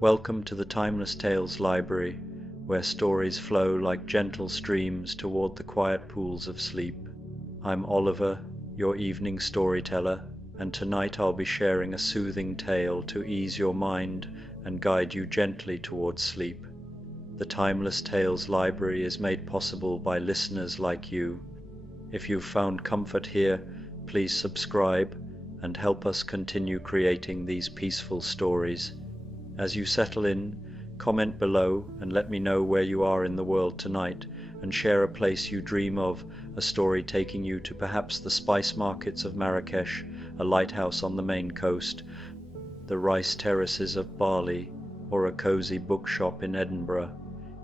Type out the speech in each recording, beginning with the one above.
Welcome to the Timeless Tales Library, where stories flow like gentle streams toward the quiet pools of sleep. I'm Oliver, your evening storyteller, and tonight I'll be sharing a soothing tale to ease your mind and guide you gently towards sleep. The Timeless Tales Library is made possible by listeners like you. If you've found comfort here, please subscribe and help us continue creating these peaceful stories. As you settle in, comment below and let me know where you are in the world tonight, and share a place you dream of, a story taking you to perhaps the spice markets of Marrakesh, a lighthouse on the Maine coast, the rice terraces of Bali, or a cozy bookshop in Edinburgh.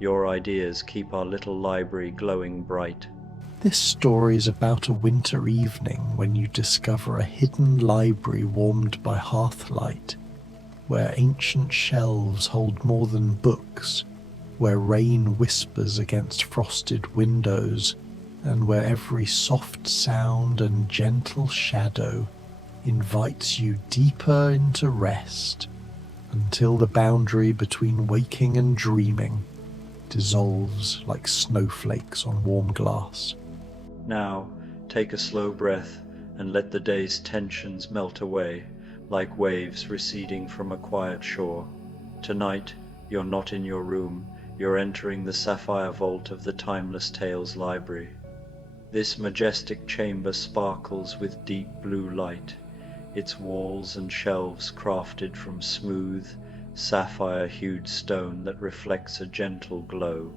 Your ideas keep our little library glowing bright. This story is about a winter evening when you discover a hidden library warmed by hearthlight, where ancient shelves hold more than books, where rain whispers against frosted windows, and where every soft sound and gentle shadow invites you deeper into rest, until the boundary between waking and dreaming dissolves like snowflakes on warm glass. Now, take a slow breath and let the day's tensions melt away, like waves receding from a quiet shore. Tonight, you're not in your room, you're entering the sapphire vault of the Timeless Tales Library. This majestic chamber sparkles with deep blue light, its walls and shelves crafted from smooth, sapphire-hued stone that reflects a gentle glow.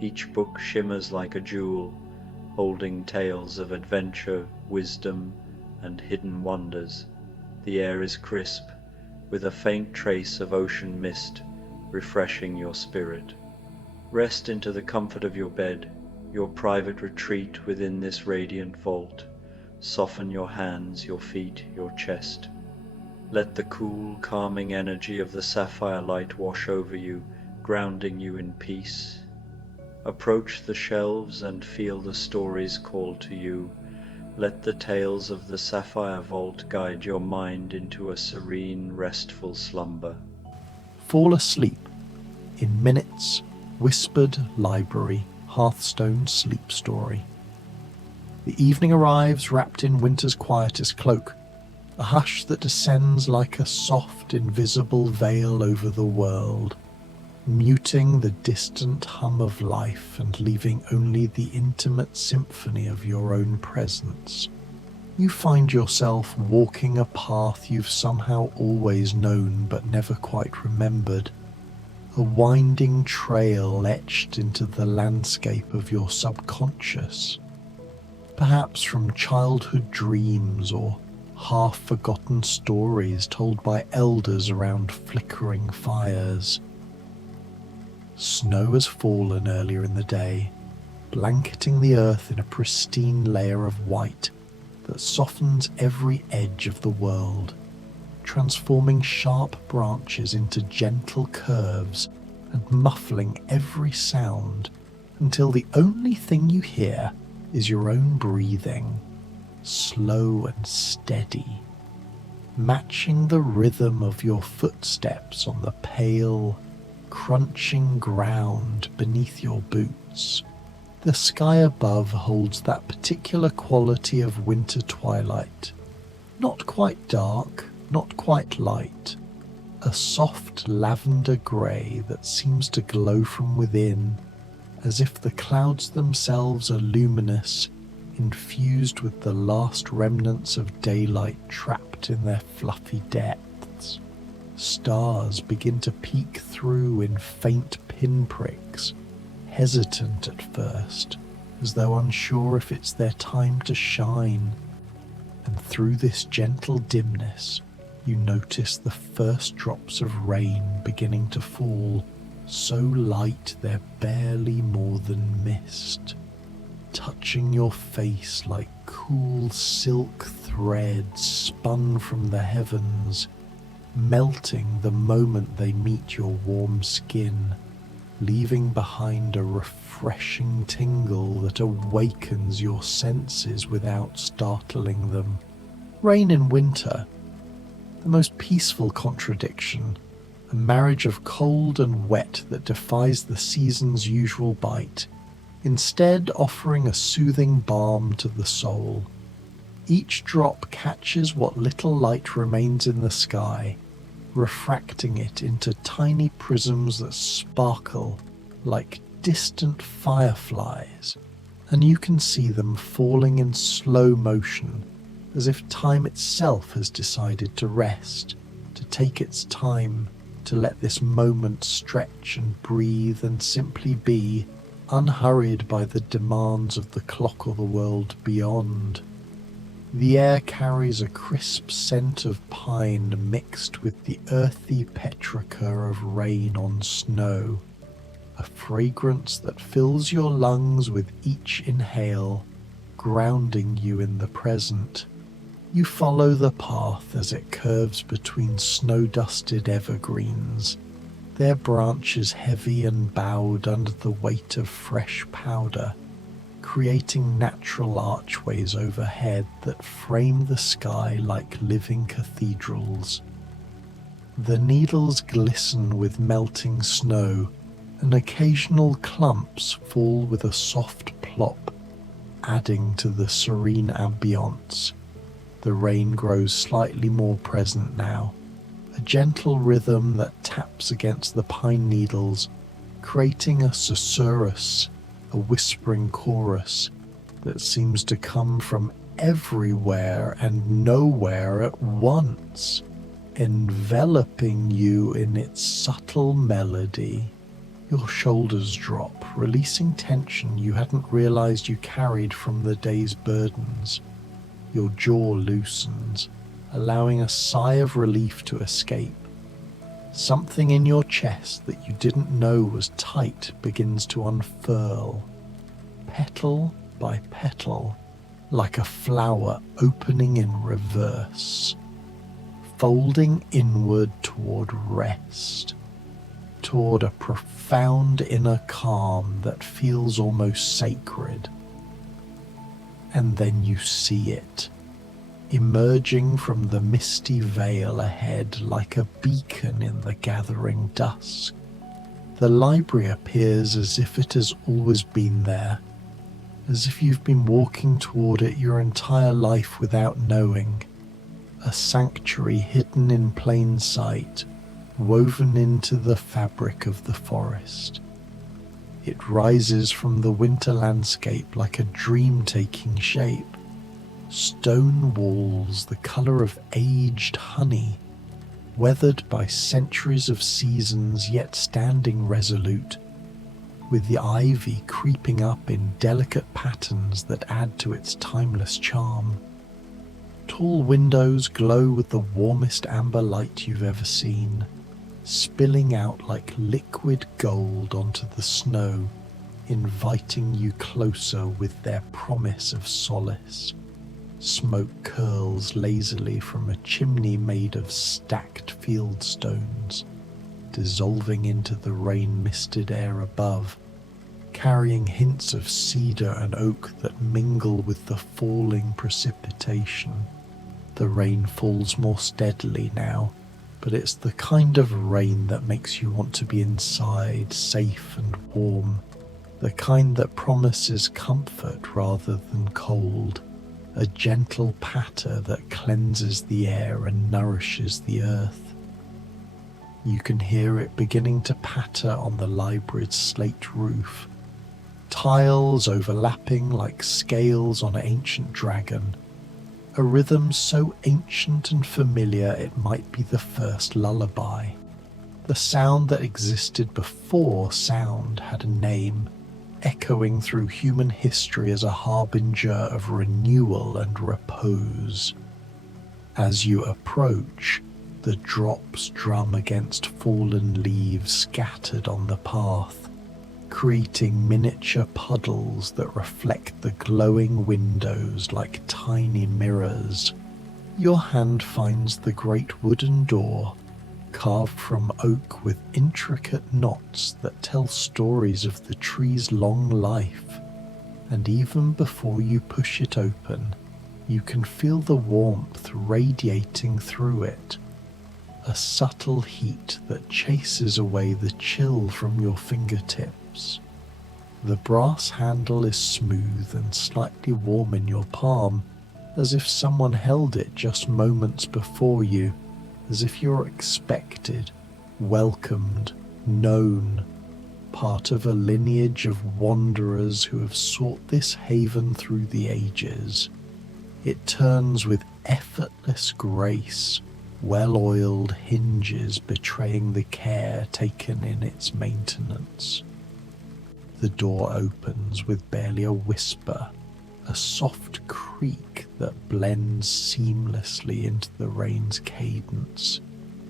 Each book shimmers like a jewel, holding tales of adventure, wisdom, and hidden wonders. The air is crisp, with a faint trace of ocean mist, refreshing your spirit. Rest into the comfort of your bed, your private retreat within this radiant vault. Soften your hands, your feet, your chest. Let the cool, calming energy of the sapphire light wash over you, grounding you in peace. Approach the shelves and feel the stories call to you. Let the tales of the sapphire vault guide your mind into a serene, restful slumber. Fall asleep in Minutes, Whispered Library, Hearthstone Sleep Story. The evening arrives wrapped in winter's quietest cloak, a hush that descends like a soft, invisible veil over the world, muting the distant hum of life and leaving only the intimate symphony of your own presence. You find yourself walking a path you've somehow always known but never quite remembered, a winding trail etched into the landscape of your subconscious, perhaps from childhood dreams or half-forgotten stories told by elders around flickering fires. Snow has fallen earlier in the day, blanketing the earth in a pristine layer of white that softens every edge of the world, transforming sharp branches into gentle curves and muffling every sound until the only thing you hear is your own breathing, slow and steady, matching the rhythm of your footsteps on the pale, crunching ground beneath your boots. The sky above holds that particular quality of winter twilight, not quite dark, not quite light, a soft lavender grey that seems to glow from within, as if the clouds themselves are luminous, infused with the last remnants of daylight trapped in their fluffy depths. Stars begin to peek through in faint pinpricks, hesitant at first, as though unsure if it's their time to shine. And through this gentle dimness, you notice the first drops of rain beginning to fall, so light they're barely more than mist, touching your face like cool silk threads spun from the heavens, melting the moment they meet your warm skin, leaving behind a refreshing tingle that awakens your senses without startling them. Rain in winter, the most peaceful contradiction, a marriage of cold and wet that defies the season's usual bite, instead offering a soothing balm to the soul. Each drop catches what little light remains in the sky, refracting it into tiny prisms that sparkle like distant fireflies, and you can see them falling in slow motion, as if time itself has decided to rest, to take its time, to let this moment stretch and breathe and simply be, unhurried by the demands of the clock or the world beyond. The air carries a crisp scent of pine mixed with the earthy petrichor of rain on snow, a fragrance that fills your lungs with each inhale, grounding you in the present. You follow the path as it curves between snow-dusted evergreens, their branches heavy and bowed under the weight of fresh powder, creating natural archways overhead that frame the sky like living cathedrals. The needles glisten with melting snow, and occasional clumps fall with a soft plop, adding to the serene ambience. The rain grows slightly more present now, a gentle rhythm that taps against the pine needles, creating a susurrus, a whispering chorus that seems to come from everywhere and nowhere at once, enveloping you in its subtle melody. Your shoulders drop, releasing tension you hadn't realized you carried from the day's burdens. Your jaw loosens, allowing a sigh of relief to escape. Something in your chest that you didn't know was tight begins to unfurl, petal by petal, like a flower opening in reverse, folding inward toward rest, toward a profound inner calm that feels almost sacred. And then you see it, emerging from the misty veil ahead like a beacon in the gathering dusk. The library appears as if it has always been there, as if you've been walking toward it your entire life without knowing, a sanctuary hidden in plain sight, woven into the fabric of the forest. It rises from the winter landscape like a dream taking shape. Stone walls the colour of aged honey, weathered by centuries of seasons yet standing resolute, with the ivy creeping up in delicate patterns that add to its timeless charm. Tall windows glow with the warmest amber light you've ever seen, spilling out like liquid gold onto the snow, inviting you closer with their promise of solace. Smoke curls lazily from a chimney made of stacked field stones, dissolving into the rain-misted air above, carrying hints of cedar and oak that mingle with the falling precipitation. The rain falls more steadily now, but it's the kind of rain that makes you want to be inside, safe and warm, the kind that promises comfort rather than cold, a gentle patter that cleanses the air and nourishes the earth. You can hear it beginning to patter on the library's slate roof, tiles overlapping like scales on an ancient dragon, a rhythm so ancient and familiar it might be the first lullaby. The sound that existed before sound had a name, echoing through human history as a harbinger of renewal and repose. As you approach, the drops drum against fallen leaves scattered on the path, creating miniature puddles that reflect the glowing windows like tiny mirrors. Your hand finds the great wooden door, carved from oak with intricate knots that tell stories of the tree's long life, and even before you push it open, you can feel the warmth radiating through it. a subtle heat that chases away the chill from your fingertips. The brass handle is smooth and slightly warm in your palm, as if someone held it just moments before you, as if you're expected, welcomed, known, part of a lineage of wanderers who have sought this haven through the ages. It turns with effortless grace, well-oiled hinges betraying the care taken in its maintenance. The door opens with barely a whisper, a soft creak that blends seamlessly into the rain's cadence.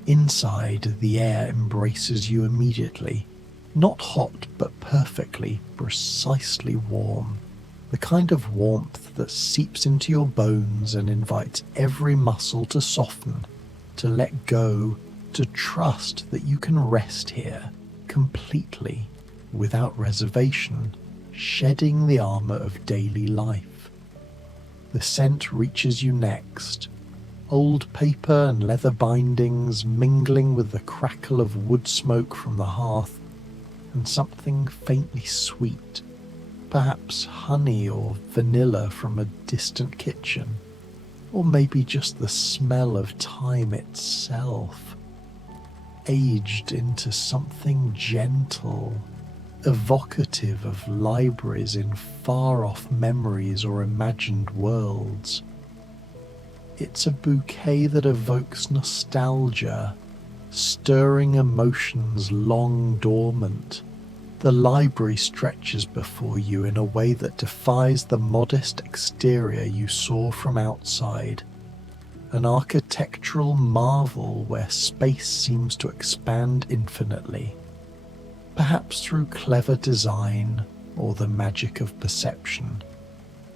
Inside, the air embraces you immediately, not hot but perfectly, precisely warm. The kind of warmth that seeps into your bones and invites every muscle to soften, to let go, to trust that you can rest here completely, without reservation, shedding the armor of daily life. The scent reaches you next, old paper and leather bindings mingling with the crackle of wood smoke from the hearth, and something faintly sweet, perhaps honey or vanilla from a distant kitchen, or maybe just the smell of time itself, aged into something gentle, evocative of libraries in far-off memories or imagined worlds. It's a bouquet that evokes nostalgia, stirring emotions long dormant. The library stretches before you in a way that defies the modest exterior you saw from outside, an architectural marvel where space seems to expand infinitely, perhaps through clever design or the magic of perception.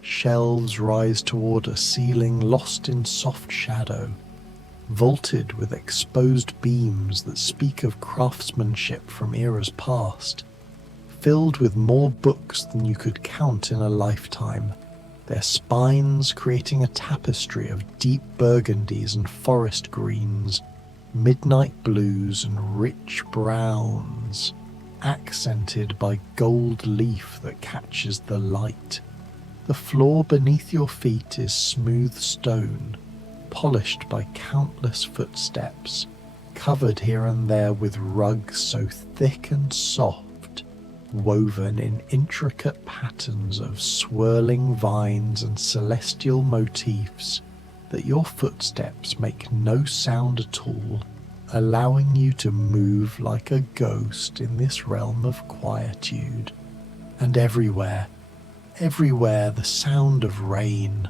Shelves rise toward a ceiling lost in soft shadow, vaulted with exposed beams that speak of craftsmanship from eras past, filled with more books than you could count in a lifetime, their spines creating a tapestry of deep burgundies and forest greens, midnight blues and rich browns, accented by gold leaf that catches the light. The floor beneath your feet is smooth stone, polished by countless footsteps, covered here and there with rugs so thick and soft, woven in intricate patterns of swirling vines and celestial motifs that your footsteps make no sound at all, allowing you to move like a ghost in this realm of quietude. And everywhere the sound of rain,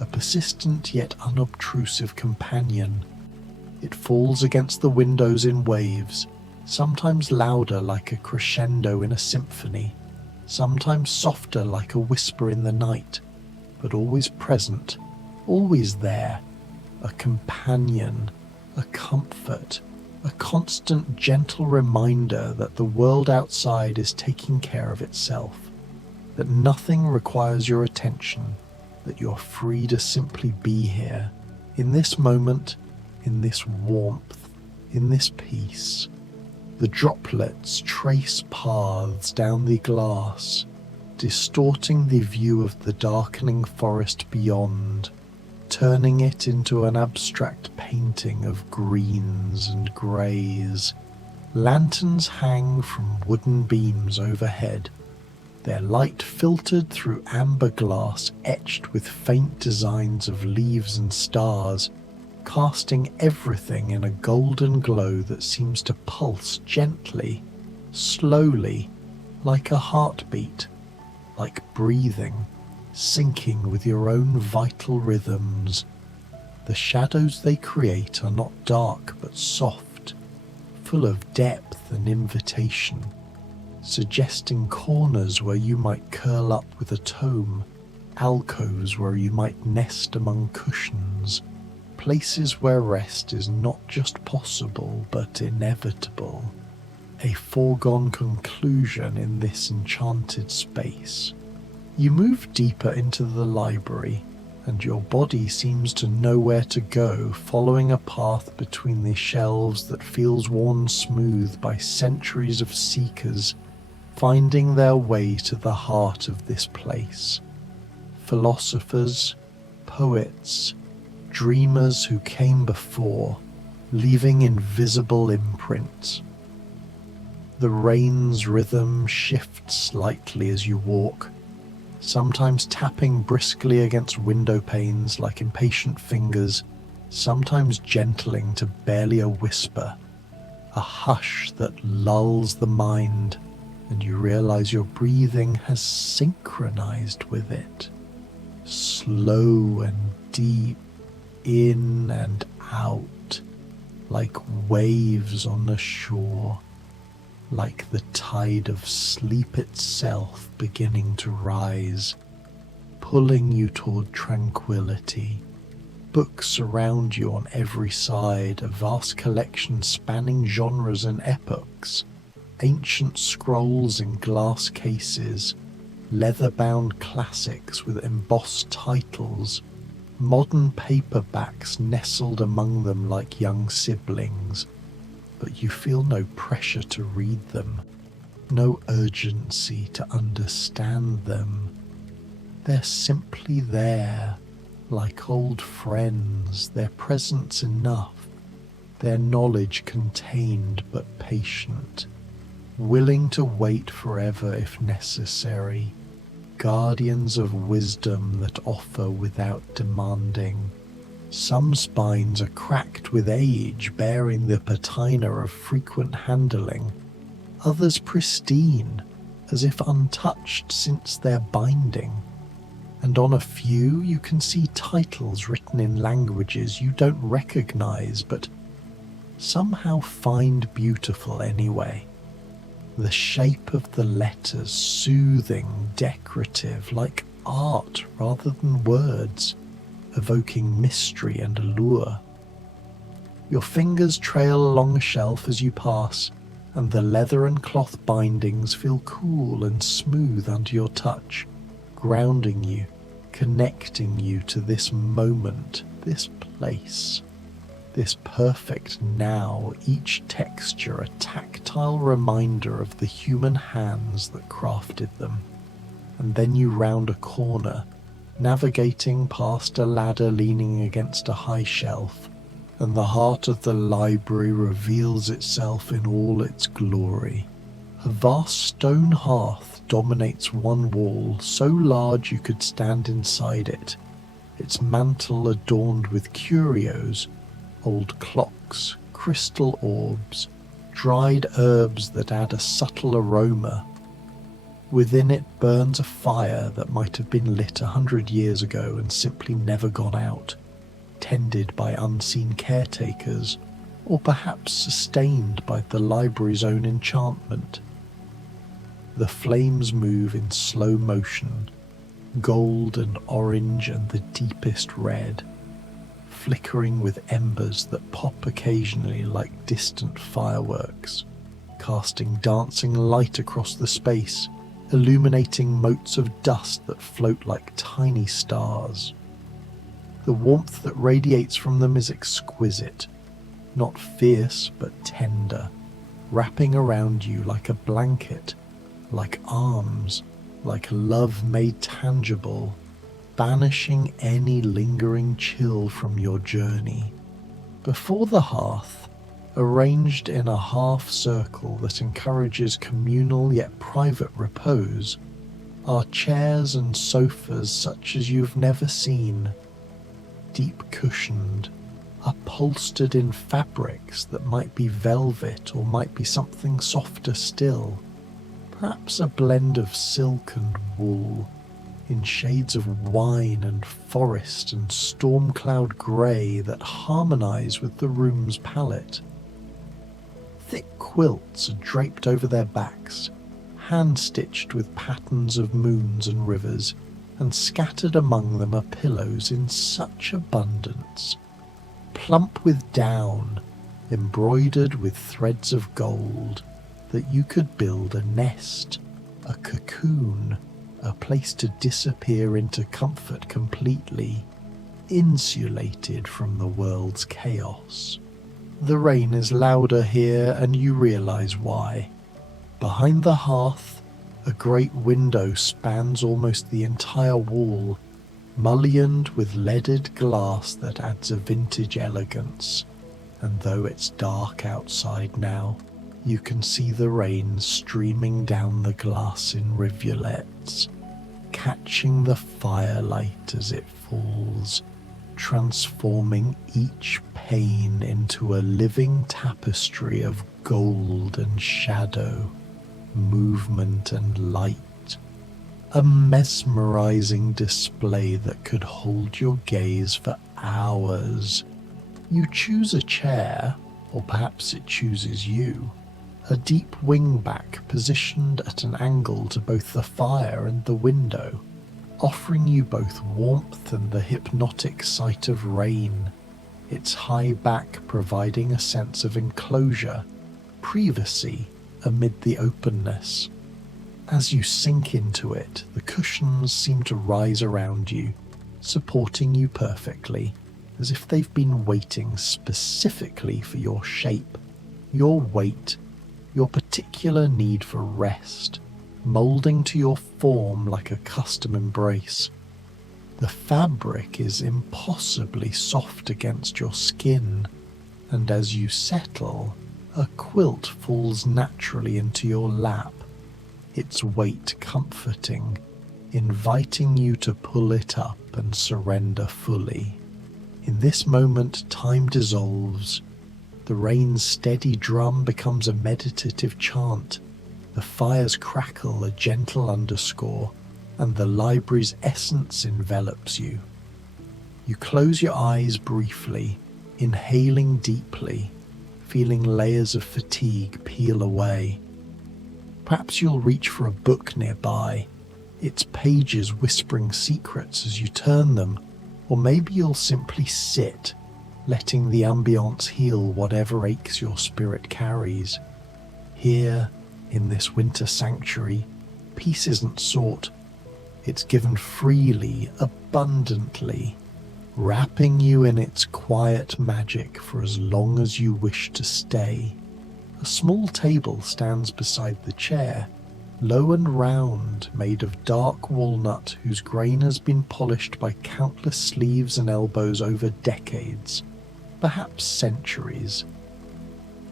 a persistent yet unobtrusive companion. It falls against the windows in waves, sometimes louder like a crescendo in a symphony, sometimes softer like a whisper in the night, but always present, always there, a companion, a comfort, a constant gentle reminder that the world outside is taking care of itself, that nothing requires your attention, that you're free to simply be here, in this moment, in this warmth, in this peace. The droplets trace paths down the glass, distorting the view of the darkening forest beyond, turning it into an abstract painting of greens and greys. Lanterns hang from wooden beams overhead, their light filtered through amber glass etched with faint designs of leaves and stars, casting everything in a golden glow that seems to pulse gently, slowly, like a heartbeat, like breathing, syncing with your own vital rhythms. The shadows they create are not dark but soft, full of depth and invitation, suggesting corners where you might curl up with a tome, alcoves where you might nest among cushions, places where rest is not just possible but inevitable, a foregone conclusion in this enchanted space. You move deeper into the library, and your body seems to know where to go, following a path between the shelves that feels worn smooth by centuries of seekers finding their way to the heart of this place. Philosophers, poets, dreamers who came before, leaving invisible imprints. The rain's rhythm shifts slightly as you walk, sometimes tapping briskly against window panes like impatient fingers, sometimes gentling to barely a whisper, a hush that lulls the mind, and you realize your breathing has synchronized with it. Slow and deep, in and out, like waves on the shore, like the tide of sleep itself beginning to rise, pulling you toward tranquility. Books surround you on every side, a vast collection spanning genres and epochs, ancient scrolls in glass cases, leather-bound classics with embossed titles, modern paperbacks nestled among them like young siblings, but you feel no pressure to read them, no urgency to understand them. They're simply there, like old friends, their presence enough, their knowledge contained but patient, willing to wait forever if necessary, guardians of wisdom that offer without demanding. Some spines are cracked with age, bearing the patina of frequent handling, others pristine, as if untouched since their binding. And on a few you can see titles written in languages you don't recognize, but somehow find beautiful anyway. The shape of the letters soothing, decorative, like art rather than words, evoking mystery and allure. Your fingers trail along a shelf as you pass, and the leather and cloth bindings feel cool and smooth under your touch, grounding you, connecting you to this moment, this place. This perfect now, each texture a tactile reminder of the human hands that crafted them. And then you round a corner, navigating past a ladder leaning against a high shelf, and the heart of the library reveals itself in all its glory. A vast stone hearth dominates one wall, so large you could stand inside it, its mantle adorned with curios, old clocks, crystal orbs, dried herbs that add a subtle aroma. Within it burns a fire that might have been lit 100 years ago and simply never gone out, tended by unseen caretakers, or perhaps sustained by the library's own enchantment. The flames move in slow motion, gold and orange and the deepest red, flickering with embers that pop occasionally like distant fireworks, casting dancing light across the space, illuminating motes of dust that float like tiny stars. The warmth that radiates from them is exquisite, not fierce but tender, wrapping around you like a blanket, like arms, like love made tangible, banishing any lingering chill from your journey. Before the hearth, arranged in a half circle that encourages communal yet private repose, are chairs and sofas such as you've never seen, deep cushioned, upholstered in fabrics that might be velvet or might be something softer still, perhaps a blend of silk and wool, in shades of wine and forest and storm cloud grey that harmonize with the room's palette. Thick quilts are draped over their backs, hand-stitched with patterns of moons and rivers, and scattered among them are pillows in such abundance, plump with down, embroidered with threads of gold, that you could build a nest, a cocoon, a place to disappear into comfort completely. insulated from the world's chaos. The rain is louder here, and you realize why. Behind the hearth, a great window spans almost the entire wall, mullioned with leaded glass that adds a vintage elegance. And though it's dark outside now, you can see the rain streaming down the glass in rivulets, catching the firelight as it falls, transforming each pane into a living tapestry of gold and shadow, movement and light, a mesmerizing display that could hold your gaze for hours. You choose a chair, or perhaps it chooses you, a deep wingback positioned at an angle to both the fire and the window, offering you both warmth and the hypnotic sight of rain, its high back providing a sense of enclosure, privacy amid the openness. As you sink into it, the cushions seem to rise around you, supporting you perfectly, as if they've been waiting specifically for your shape, your weight, your particular need for rest, moulding to your form like a custom embrace. The fabric is impossibly soft against your skin, and as you settle, a quilt falls naturally into your lap, its weight comforting, inviting you to pull it up and surrender fully. In this moment, time dissolves. The rain's steady drum becomes a meditative chant, the fire's crackle a gentle underscore, and the library's essence envelops you. You close your eyes briefly, inhaling deeply, feeling layers of fatigue peel away. Perhaps you'll reach for a book nearby, its pages whispering secrets as you turn them, or maybe you'll simply sit, letting the ambience heal whatever aches your spirit carries. Here, in this winter sanctuary, peace isn't sought. It's given freely, abundantly, wrapping you in its quiet magic for as long as you wish to stay. A small table stands beside the chair, low and round, made of dark walnut whose grain has been polished by countless sleeves and elbows over decades, perhaps centuries.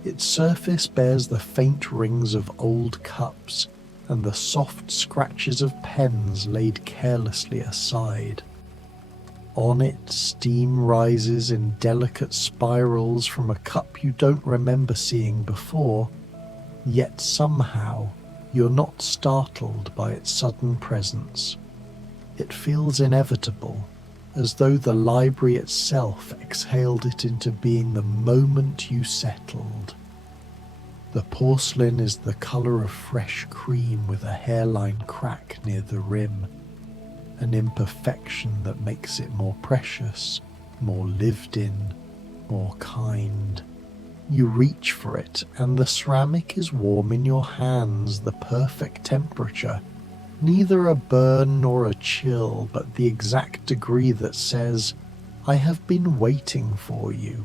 Its surface bears the faint rings of old cups and the soft scratches of pens laid carelessly aside. On it, steam rises in delicate spirals from a cup you don't remember seeing before, yet somehow you're not startled by its sudden presence. It feels inevitable, as though the library itself exhaled it into being the moment you settled. The porcelain is the colour of fresh cream with a hairline crack near the rim, an imperfection that makes it more precious, more lived in, more kind. You reach for it, and the ceramic is warm in your hands, the perfect temperature. Neither a burn nor a chill, but the exact degree that says, "I have been waiting for you."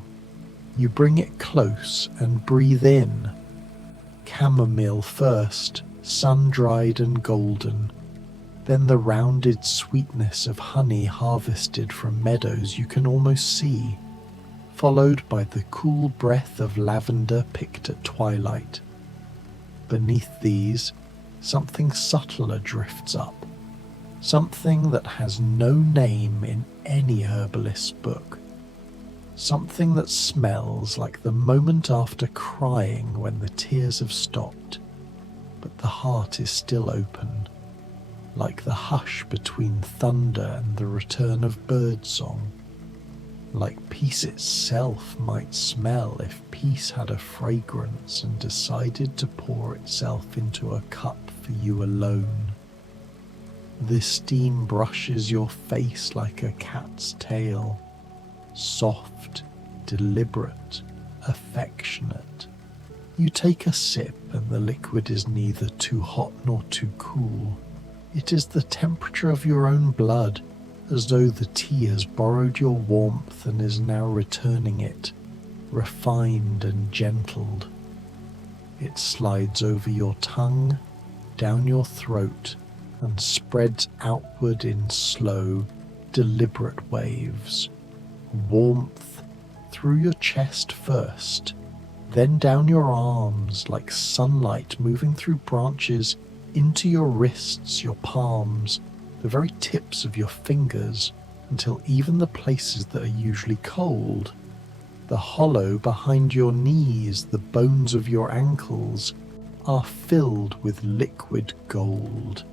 You bring it close and breathe in. Chamomile first, sun-dried and golden, then the rounded sweetness of honey harvested from meadows you can almost see, followed by the cool breath of lavender picked at twilight. Beneath these, something subtler drifts up, something that has no name in any herbalist's book, something that smells like the moment after crying when the tears have stopped, but the heart is still open, like the hush between thunder and the return of birdsong. Like peace itself might smell if peace had a fragrance and decided to pour itself into a cup for you alone. The steam brushes your face like a cat's tail, soft, deliberate, affectionate. You take a sip and the liquid is neither too hot nor too cool. It is the temperature of your own blood, as though the tea has borrowed your warmth and is now returning it, refined and gentled. It slides over your tongue, down your throat, and spreads outward in slow, deliberate waves. Warmth through your chest first, then down your arms like sunlight moving through branches into your wrists, your palms, the very tips of your fingers, until even the places that are usually cold, the hollow behind your knees, the bones of your ankles, are filled with liquid gold.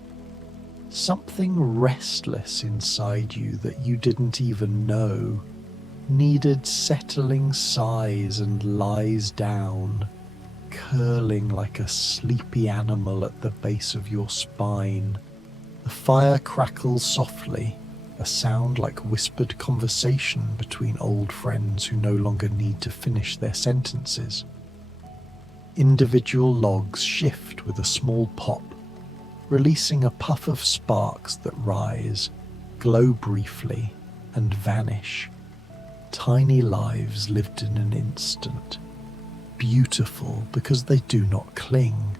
Something restless inside you that you didn't even know needed settling sighs and lies down, curling like a sleepy animal at the base of your spine. The fire crackles softly, a sound like whispered conversation between old friends who no longer need to finish their sentences. Individual logs shift with a small pop, releasing a puff of sparks that rise, glow briefly, and vanish. Tiny lives lived in an instant, beautiful because they do not cling.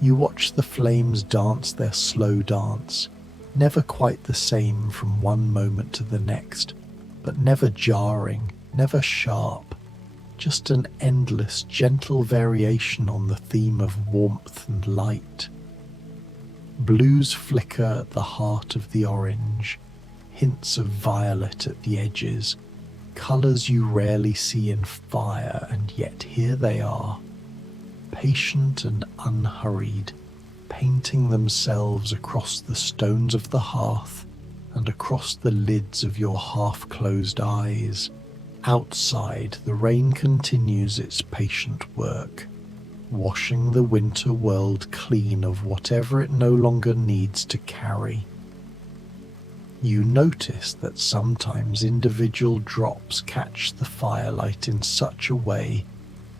You watch the flames dance their slow dance, never quite the same from one moment to the next, but never jarring, never sharp, just an endless, gentle variation on the theme of warmth and light. Blues flicker at the heart of the orange, hints of violet at the edges, colours you rarely see in fire, and yet here they are, patient and unhurried, painting themselves across the stones of the hearth and across the lids of your half-closed eyes. Outside, the rain continues its patient work, washing the winter world clean of whatever it no longer needs to carry. You notice that sometimes individual drops catch the firelight in such a way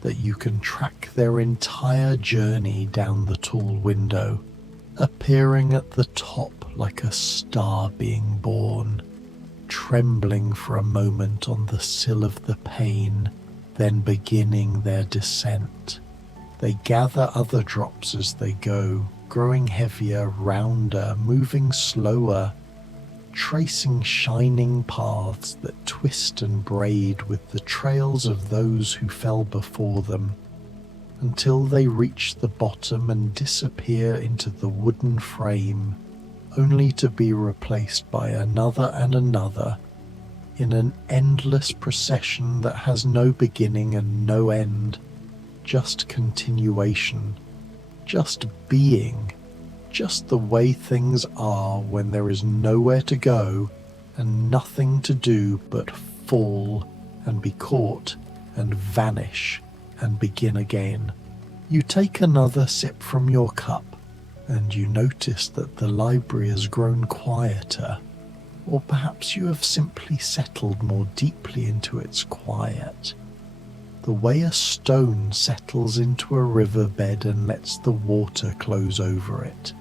that you can track their entire journey down the tall window, appearing at the top like a star being born, trembling for a moment on the sill of the pane, then beginning their descent. They gather other drops as they go, growing heavier, rounder, moving slower, tracing shining paths that twist and braid with the trails of those who fell before them, until they reach the bottom and disappear into the wooden frame, only to be replaced by another and another, in an endless procession that has no beginning and no end, just continuation, just being, just the way things are when there is nowhere to go and nothing to do but fall and be caught and vanish and begin again. You take another sip from your cup and you notice that the library has grown quieter, or perhaps you have simply settled more deeply into its quiet. The way a stone settles into a riverbed and lets the water close over it.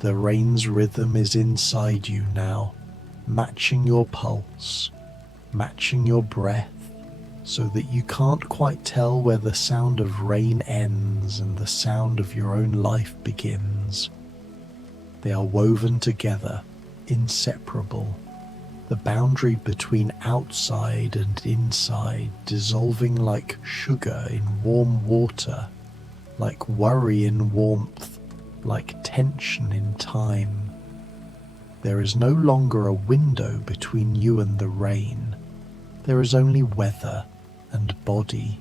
The rain's rhythm is inside you now, matching your pulse, matching your breath, so that you can't quite tell where the sound of rain ends and the sound of your own life begins. They are woven together, inseparable, the boundary between outside and inside dissolving like sugar in warm water, like worry in warmth, like tension in time. There is no longer a window between you and the rain. There is only weather and body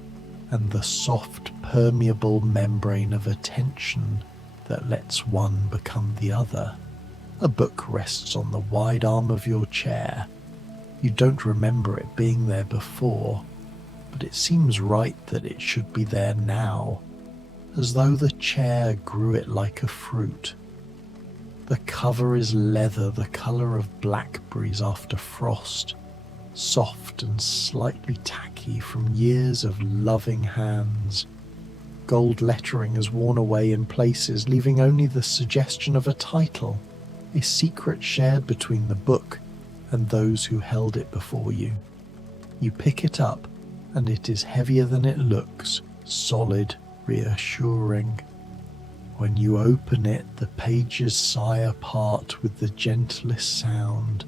and the soft, permeable membrane of attention that lets one become the other. A book rests on the wide arm of your chair. You don't remember it being there before, but it seems right that it should be there now, as though the chair grew it like a fruit. The cover is leather the colour of blackberries after frost, soft and slightly tacky from years of loving hands. Gold lettering is worn away in places, leaving only the suggestion of a title, a secret shared between the book and those who held it before you. You pick it up, and it is heavier than it looks, solid, reassuring. When you open it, the pages sigh apart with the gentlest sound,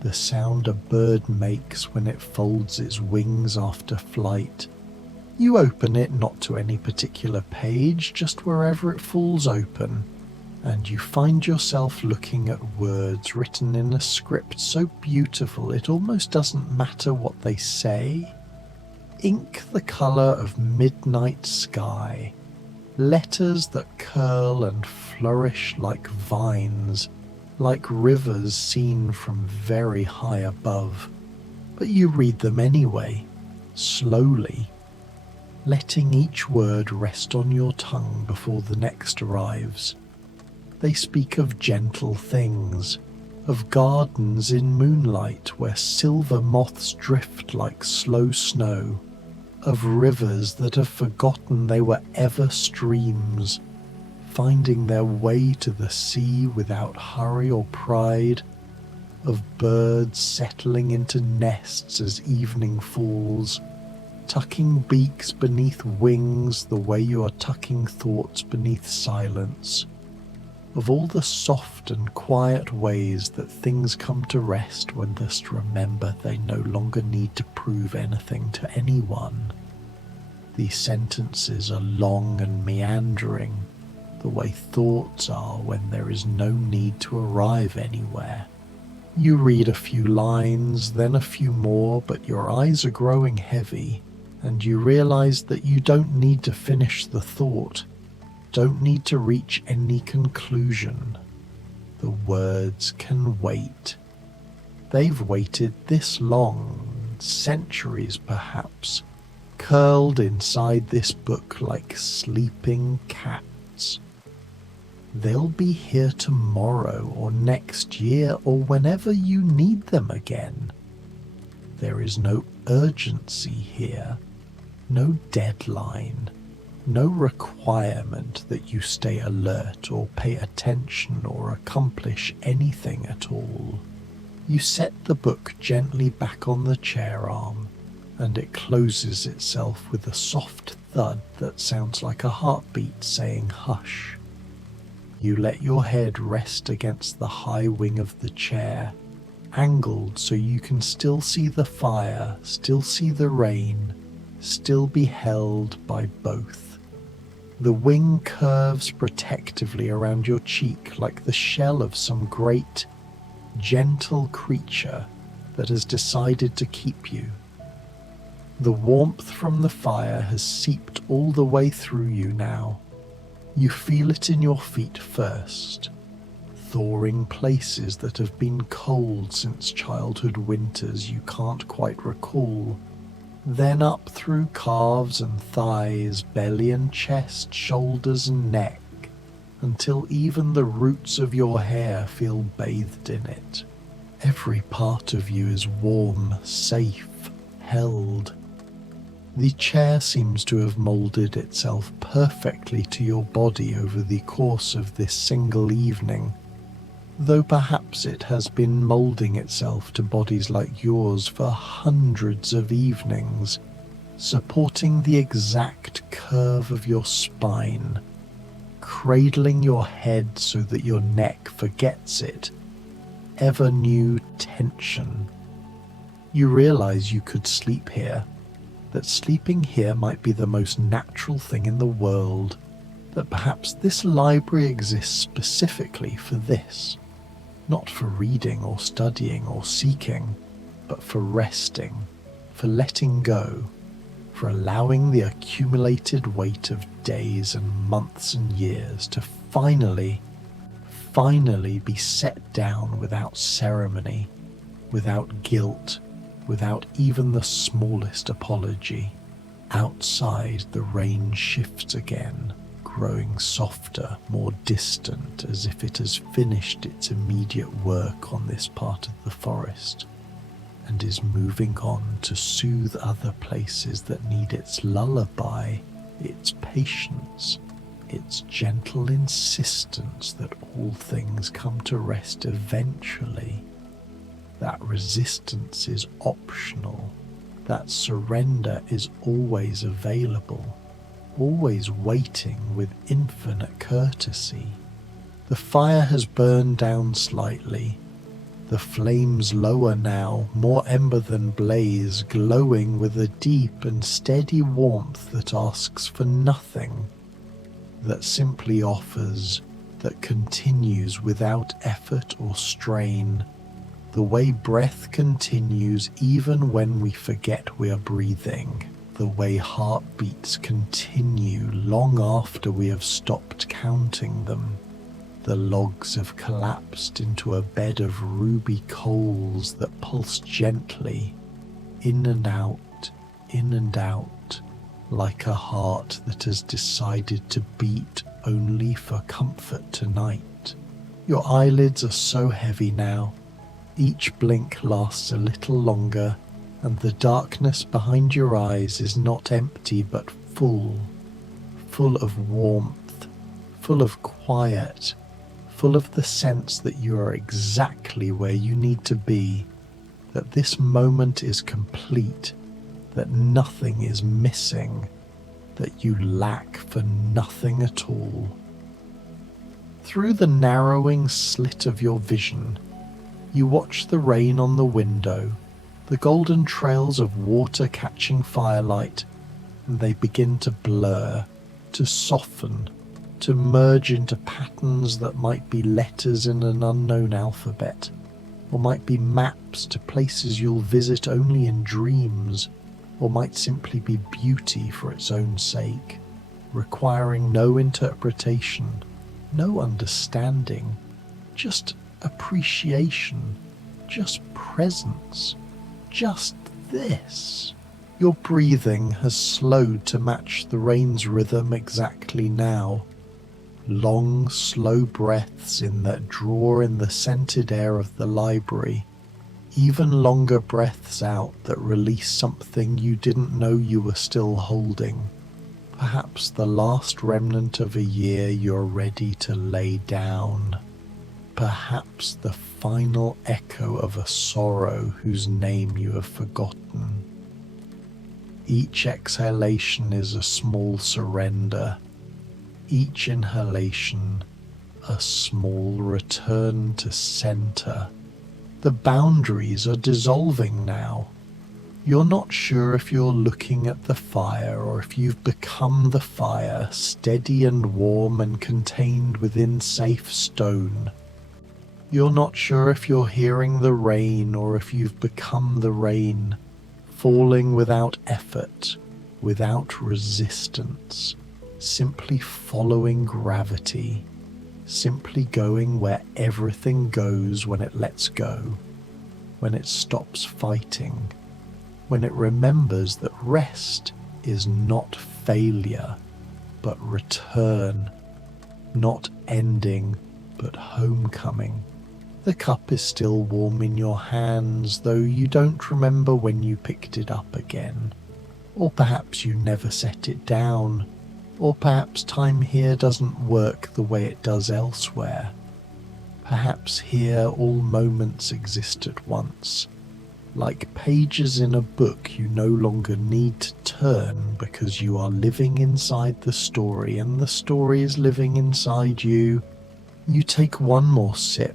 the sound a bird makes when it folds its wings after flight. You open it not to any particular page, just wherever it falls open, and you find yourself looking at words written in a script so beautiful it almost doesn't matter what they say. Ink the colour of midnight sky, letters that curl and flourish like vines, like rivers seen from very high above. But you read them anyway, slowly, letting each word rest on your tongue before the next arrives. They speak of gentle things, of gardens in moonlight where silver moths drift like slow snow, of rivers that have forgotten they were ever streams, finding their way to the sea without hurry or pride, of birds settling into nests as evening falls, tucking beaks beneath wings the way you are tucking thoughts beneath silence, of all the soft and quiet ways that things come to rest when just remember they no longer need to prove anything to anyone. These sentences are long and meandering, the way thoughts are when there is no need to arrive anywhere. You read a few lines, then a few more, but your eyes are growing heavy, and you realize that you don't need to finish the thought, don't need to reach any conclusion. The words can wait. They've waited this long, centuries perhaps, curled inside this book like sleeping cats. They'll be here tomorrow or next year or whenever you need them again. There is no urgency here, no deadline, no requirement that you stay alert or pay attention or accomplish anything at all. You set the book gently back on the chair arm, and it closes itself with a soft thud that sounds like a heartbeat saying hush. You let your head rest against the high wing of the chair, angled so you can still see the fire, still see the rain, still be held by both. The wing curves protectively around your cheek like the shell of some great, gentle creature that has decided to keep you. The warmth from the fire has seeped all the way through you now. You feel it in your feet first, thawing places that have been cold since childhood winters you can't quite recall, then up through calves and thighs, belly and chest, shoulders and neck, until even the roots of your hair feel bathed in it. Every part of you is warm, safe, held. The chair seems to have moulded itself perfectly to your body over the course of this single evening, though perhaps it has been moulding itself to bodies like yours for hundreds of evenings, supporting the exact curve of your spine, cradling your head so that your neck forgets it, ever new tension. You realize you could sleep here, that sleeping here might be the most natural thing in the world, that perhaps this library exists specifically for this, not for reading or studying or seeking, but for resting, for letting go, for allowing the accumulated weight of days and months and years to finally be set down without ceremony, without guilt, without even the smallest apology. Outside, the rain shifts again, growing softer, more distant, as if it has finished its immediate work on this part of the forest, and is moving on to soothe other places that need its lullaby, its patience, its gentle insistence that all things come to rest eventually. that resistance is optional, that surrender is always available, always waiting with infinite courtesy. The fire has burned down slightly, the flames lower now, more ember than blaze, glowing with a deep and steady warmth that asks for nothing, that simply offers, that continues without effort or strain, the way breath continues even when we forget we are breathing, the way heartbeats continue long after we have stopped counting them. The logs have collapsed into a bed of ruby coals that pulse gently, in and out, like a heart that has decided to beat only for comfort tonight. Your eyelids are so heavy now, each blink lasts a little longer, and the darkness behind your eyes is not empty but full of warmth, full of quiet, full of the sense that you are exactly where you need to be, that this moment is complete, that nothing is missing, that you lack for nothing at all. Through the narrowing slit of your vision, you watch the rain on the window, the golden trails of water catching firelight, and they begin to blur, to soften, to merge into patterns that might be letters in an unknown alphabet, or might be maps to places you'll visit only in dreams, or might simply be beauty for its own sake, requiring no interpretation, no understanding, just appreciation, just presence, just this. Your breathing has slowed to match the rain's rhythm exactly now. Long, slow breaths in that drawer in the scented air of the library, even longer breaths out that release something you didn't know you were still holding, perhaps the last remnant of a year you're ready to lay down, perhaps the final echo of a sorrow whose name you have forgotten. Each exhalation is a small surrender, each inhalation a small return to center. The boundaries are dissolving now. You're not sure if you're looking at the fire or if you've become the fire, steady and warm and contained within safe stone. You're not sure if you're hearing the rain or if you've become the rain, falling without effort, without resistance, simply following gravity, simply going where everything goes when it lets go, when it stops fighting, when it remembers that rest is not failure, but return, not ending, but homecoming. The cup is still warm in your hands, though you don't remember when you picked it up again. Or perhaps you never set it down. Or perhaps time here doesn't work the way it does elsewhere. Perhaps here all moments exist at once, like pages in a book you no longer need to turn because you are living inside the story and the story is living inside you. You take one more sip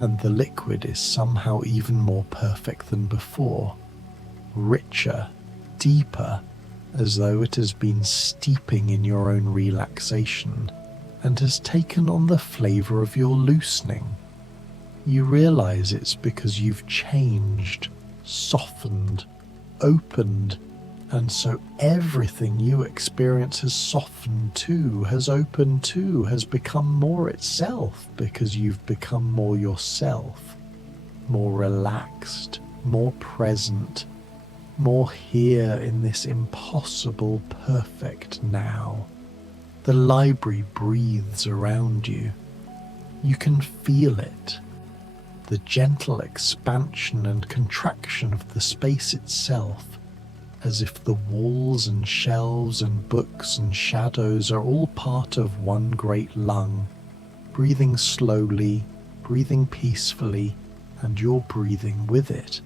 and the liquid is somehow even more perfect than before, richer, deeper, as though it has been steeping in your own relaxation and has taken on the flavor of your loosening. You realize it's because you've changed, softened, opened, and so everything you experience has softened too, has opened too, has become more itself because you've become more yourself, more relaxed, more present, more here in this impossible perfect now. The library breathes around you. You can feel it. The gentle expansion and contraction of the space itself, as if the walls and shelves and books and shadows are all part of one great lung, breathing slowly, breathing peacefully, and you're breathing with it,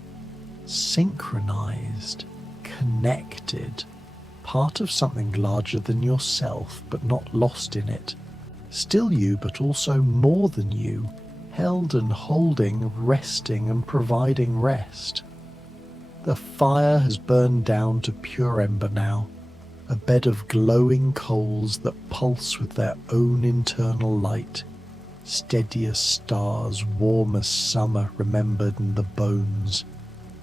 synchronized, connected, part of something larger than yourself, but not lost in it. Still you, but also more than you, held and holding, resting and providing rest. The fire has burned down to pure ember now, a bed of glowing coals that pulse with their own internal light, steady as stars, warm as summer remembered in the bones,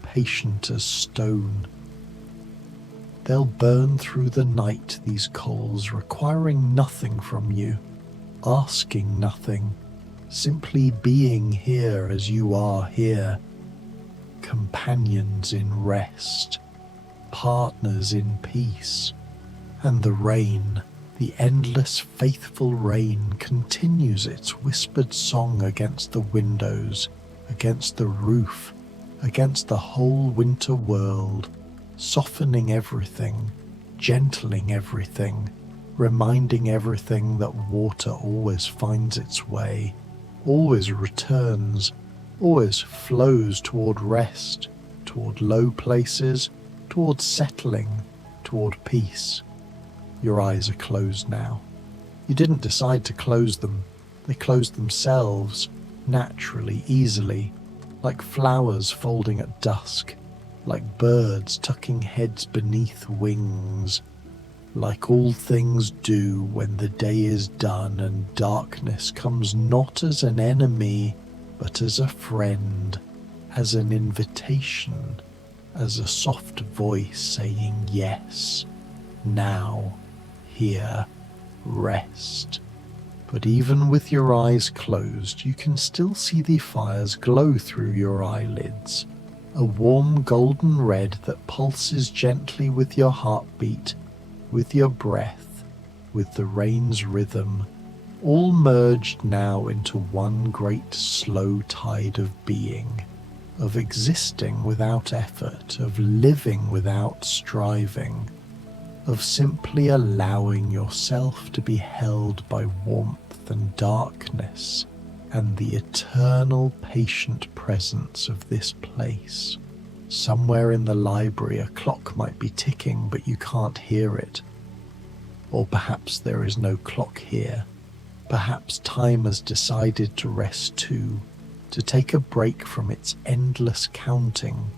patient as stone. They'll burn through the night, these coals, requiring nothing from you, asking nothing, simply being here as you are here, companions in rest, partners in peace. And the rain, the endless faithful rain, continues its whispered song against the windows, against the roof, against the whole winter world, softening everything, gentling everything, reminding everything that water always finds its way, always returns, always flows toward rest, toward low places, toward settling, toward peace. Your eyes are closed now. You didn't decide to close them. They closed themselves, naturally, easily, like flowers folding at dusk, like birds tucking heads beneath wings, like all things do when the day is done and darkness comes not as an enemy, but as a friend, as an invitation, as a soft voice saying yes, now, here, rest. But even with your eyes closed, you can still see the fires glow through your eyelids, a warm golden red that pulses gently with your heartbeat, with your breath, with the rain's rhythm, all merged now into one great slow tide of being, of existing without effort, of living without striving, of simply allowing yourself to be held by warmth and darkness and the eternal patient presence of this place. Somewhere in the library a clock might be ticking, but you can't hear it. Or perhaps there is no clock here. Perhaps time has decided to rest too, to take a break from its endless counting,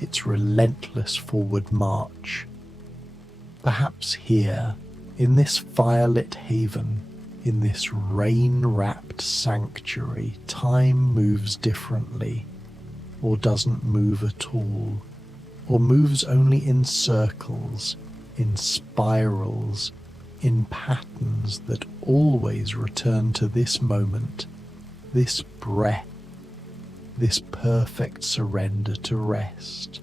its relentless forward march. Perhaps here, in this firelit haven, in this rain-wrapped sanctuary, time moves differently, or doesn't move at all, or moves only in circles, in spirals, in patterns that always return to this moment, this breath, this perfect surrender to rest.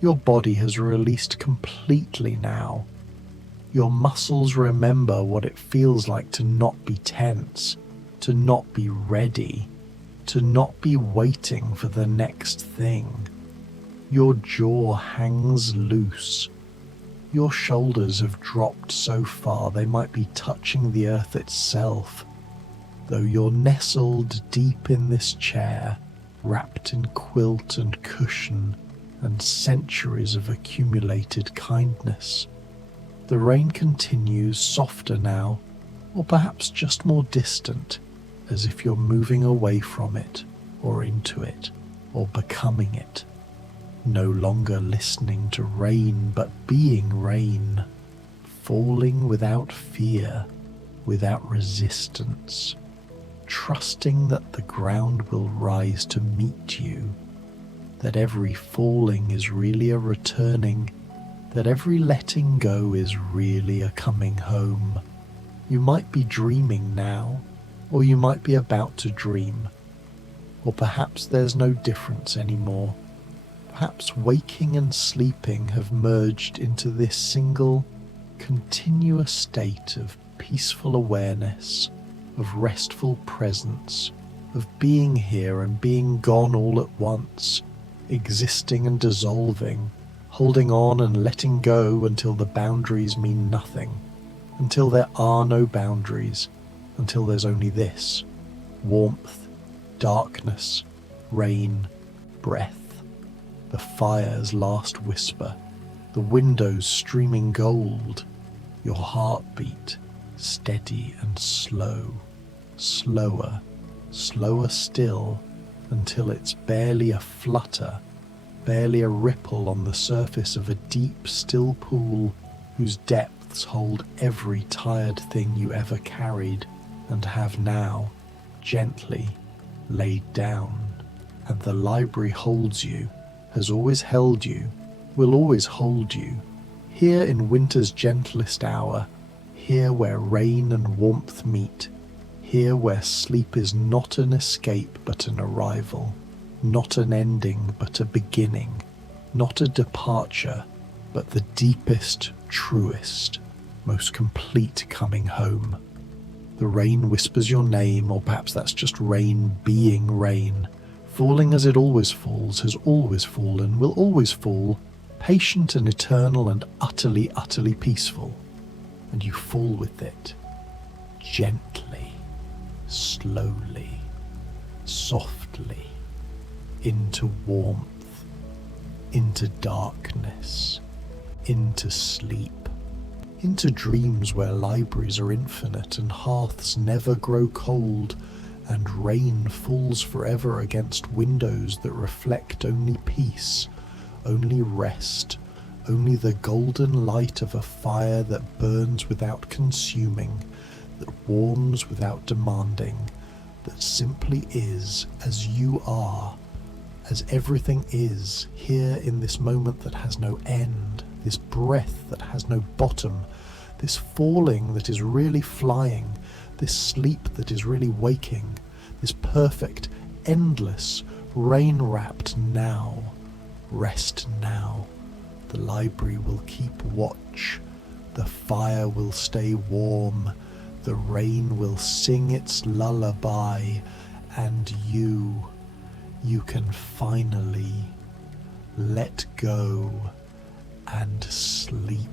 Your body has released completely now. Your muscles remember what it feels like to not be tense, to not be ready, to not be waiting for the next thing. Your jaw hangs loose. Your shoulders have dropped so far they might be touching the earth itself, though you're nestled deep in this chair, wrapped in quilt and cushion and centuries of accumulated kindness. The rain continues, softer now, or perhaps just more distant, as if you're moving away from it, or into it, or becoming it. No longer listening to rain, but being rain, falling without fear, without resistance, trusting that the ground will rise to meet you, that every falling is really a returning, that every letting go is really a coming home. You might be dreaming now, or you might be about to dream, or perhaps there's no difference anymore. Perhaps waking and sleeping have merged into this single, continuous state of peaceful awareness, of restful presence, of being here and being gone all at once, existing and dissolving, holding on and letting go until the boundaries mean nothing, until there are no boundaries, until there's only this, warmth, darkness, rain, breath, the fire's last whisper, the windows streaming gold, your heartbeat steady and slow, slower, slower still, until it's barely a flutter, barely a ripple on the surface of a deep, still pool whose depths hold every tired thing you ever carried and have now gently laid down. And the library holds you, has always held you, will always hold you, here in winter's gentlest hour, here where rain and warmth meet, here where sleep is not an escape but an arrival, not an ending but a beginning, not a departure but the deepest, truest, most complete coming home. The rain whispers your name, or perhaps that's just rain being rain, falling as it always falls, has always fallen, will always fall, patient and eternal and utterly, utterly peaceful. And you fall with it, gently, slowly, softly, into warmth, into darkness, into sleep, into dreams where libraries are infinite and hearths never grow cold, and rain falls forever against windows that reflect only peace, only rest, only the golden light of a fire that burns without consuming, that warms without demanding, that simply is as you are, as everything is, here in this moment that has no end, this breath that has no bottom, this falling that is really flying, this sleep that is really waking, this perfect, endless, rain-wrapped now. Rest now. The library will keep watch. The fire will stay warm. The rain will sing its lullaby. And you can finally let go and sleep.